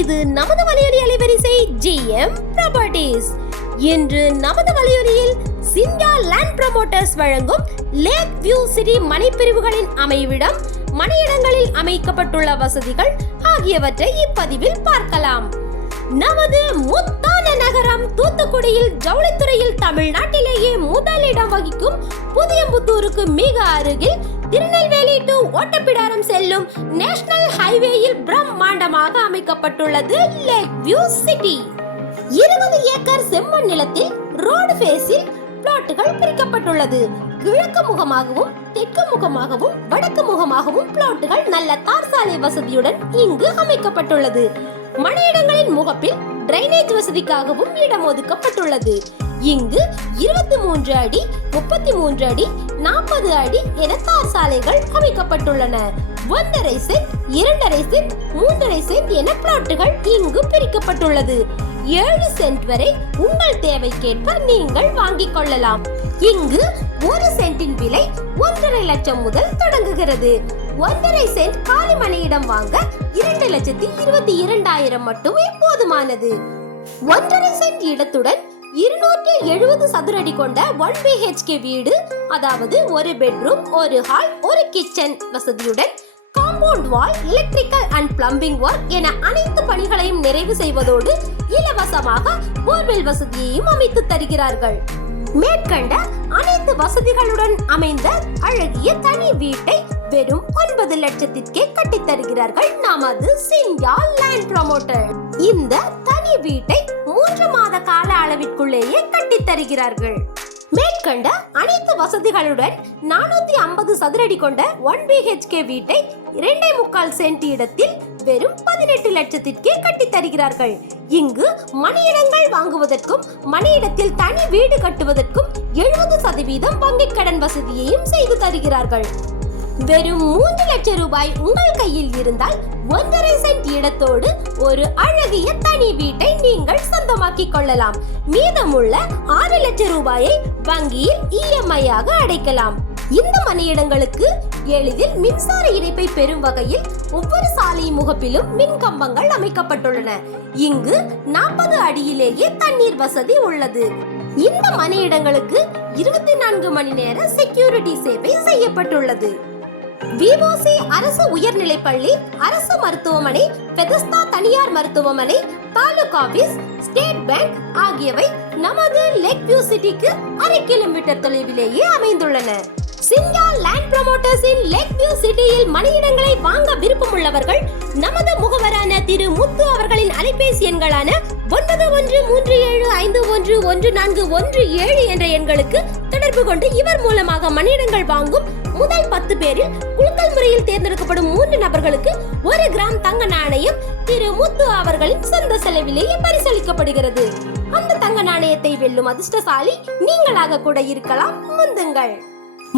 இது நமது வலியுறி அலைவரிசை ஜிஎம் ப்ராப்பர்ட்டிஸ் இன்று நமது வலியுறியில் சிங்கா லேண்ட் ப்ரமோட்டர்ஸ் வழங்கும் லேக் வியூ சிட்டி மனைப்பிரிவுகளின் அமைவிடம் மனையிடங்களில் அமைக்கப்பட்டுள்ள வசதிகள் ஆகியவற்றை இப்பதிவில் பார்க்கலாம். நமது முத்தான நகரம் தூத்துக்குடியில் ஜவுளித்துறையில் தமிழ்நாட்டிலேயே முதலிடம் வகிக்கும் புதியம்புத்தூருக்கு மிக அருகில் ஓட்டப்பிடாரம் செல்லும் நேஷனல் ஹைவேயில் பிரம்மாண்டமாக அமைக்கப்பட்டுள்ளது லேக் வியூ சிட்டி இருபது ஏக்கர் செம்மண் நிலத்தில் ரோடு ஃபேஸில் பிளாட்டுகள் பிரிக்கப்பட்டுள்ளது. கிழக்கு முகமாகவும் தெற்கு முகமாகவும் வடக்கு முகமாகவும் பிளாட்டுகள் நல்ல தார் சாலை வசதியுடன் இங்கு அமைக்கப்பட்டுள்ளது. மனையிடங்களின் முகப்பில் டிரைனேஜ் வசதிக்காகவும் இடம் ஒதுக்கப்பட்டுள்ளது. இங்கு இருபத்தி மூன்று அடி முப்பத்தி மூன்று அடி நாற்பது அடி என தார் சாலைகள் அமைக்கப்பட்டுள்ளன. ஒன்றரை சென்ட் இரண்டரை சென்ட் மூன்றரை சென்ட் என பிளாட்டுகள் இங்கு பிரிக்கப்பட்டுள்ளது. ஏழு சென்ட் வரை உங்கள் தேவைக்கேற்ப நீங்கள் வாங்கிக் கொள்ளலாம். இங்கு ஒரு சென்டின் விலை ஒன்றரை லட்சம் முதல் தொடங்குகிறது. ஒன்றரை சென்ட் காலி மனையிடம் வாங்க இரண்டு லட்சத்தி இருபத்தி இரண்டாயிரம் மட்டுமே போதுமானது. ஒன்றரை சென்ட் இடத்துடன் இருநூற்றி எழுபது சதுர அடி கொண்ட ஒன் பிஹெச்கே வீடு அதாவது ஒரு பெட்ரூம் ஒரு ஹால் ஒரு கிச்சன் வசதியுடன் compound wall electrical and plumbing work என அனைத்து பணிகளையும் நிறைவு செய்வதோடு இலவசமாக போர்வெல் வசதியையும் அமைத்து தருகிறார்கள். மேற்கண்ட அனைத்து வசதிகளுடன் அமைந்த அழகிய தனி வீட்டை வெறும் ஒன்பது லட்சத்திற்கே கட்டித் தருகிறார்கள். நமது சிங்கா லேண்ட் ப்ரமோட்டர் இந்த தனி வீட்டை மூன்று மாத அளவிற்குள்ளேயே கட்டித் தருகிறார்கள். மேற்கண்ட அனைத்து வசதிகளுடன் நானூத்தி ஐம்பது சதுரடி கொண்ட ஒன் பிஹெச்கே வீட்டை இரண்டே முக்கால் சென்ட் இடத்தில் வெறும் பதினெட்டு லட்சத்திற்கே கட்டித் தருகிறார்கள். இங்கு மணியிடங்கள் வாங்குவதற்கும் மணியிடத்தில் தனி வீடு கட்டுவதற்கும் எழுபது சதவீதம் வங்கிக் கடன் வசதியையும் செய்து தருகிறார்கள். வெறும் மூன்று லட்சம் ரூபாய் உங்கள் கையில் இருந்தால் ஒன்றரை சென்ட் இடத்தோடு ஒரு அழகிய தனி வீட்டை நீங்கள் சொந்தமாக்கிக் கொள்ளலாம். மீதமுள்ள ஆறு லட்சம் ரூபாயை வங்கியில் இஎம்ஐயாக அடைக்கலாம். இந்த மனையிடங்களுக்கு எளிதில் மின்சார இணைப்பை பெறும் வகையில் ஒவ்வொரு சாலை முகப்பிலும் மின் கம்பங்கள் அமைக்கப்பட்டுள்ளன. இங்கு நாற்பது அடியிலேயே தண்ணீர் வசதி உள்ளது. இந்த மனையிடங்களுக்கு இருபத்தி நான்கு மணி நேர செக்யூரிட்டி சேவை செய்யப்பட்டுள்ளது. விஓசி அரசு உயர்நிலைப்பள்ளி அரசு மருத்துவமனை பெதஸ்தா தனியார் மருத்துவமனை தாலுக் ஆபீஸ் ஸ்டேட் பேங்க் ஆகியவை நமது லேக் வியூ சிட்டிக்கு அரை கிலோமீட்டர் தொலைவிலேயே அமைந்துள்ளன. சிங்கா லேண்ட் ப்ரமோட்டர்ஸின் லேக் வியூ சிட்டியில் மனையிடங்களை வாங்க விருப்பமுள்ளவர்கள் நமது முகவரான திரு. முத்து அவர்களின் அலைபேசி எண்களான ஒன்பது ஒன்று மூன்று ஏழு ஐந்து ஒன்று ஒன்று நான்கு ஒன்று ஏழு என்ற எண்களுக்கு தொடர்பு கொண்டு இவர் மூலமாக மணியிடங்கள் வாங்கும் முதல் பத்து பேரில் குலுக்கல் முறையில் தேர்ந்தெடுக்கப்படும் மூன்று நபர்களுக்கு ஒரு கிராம் தங்க நாணயம் திரு முத்து அவர்களின் சொந்த செலவிலேயே பரிசளிக்கப்படுகிறது. அந்த தங்க நாணயத்தை வெல்லும் அதிர்ஷ்டசாலி நீங்களாக கூட இருக்கலாம். முந்துங்கள்.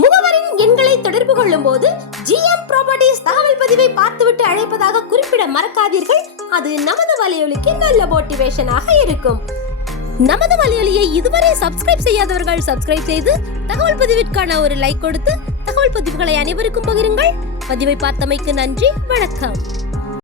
முகவரின் எண்களை தொடர்பு கொள்ளும் போது ஜிஎம் ப்ராப்பர்ட்டிஸ் தகவல் பதிவை பார்த்துவிட்டு அழைப்பதாக குறிப்பிட மறக்காதீர்கள். அது நமது வலையொலிக்கு நல்ல மோட்டிவேஷனாக இருக்கும். நமது வலையொலியை இதுவரை சப்ஸ்கிரைப் செய்யாதவர்கள் சப்ஸ்கிரைப் செய்து தகவல் பதிவிற்கான ஒரு லைக் கொடுத்து தகவல் பதிவுகளை அனைவருக்கும் பகிருங்கள். பதிவை பார்த்தமைக்கு நன்றி. வணக்கம்.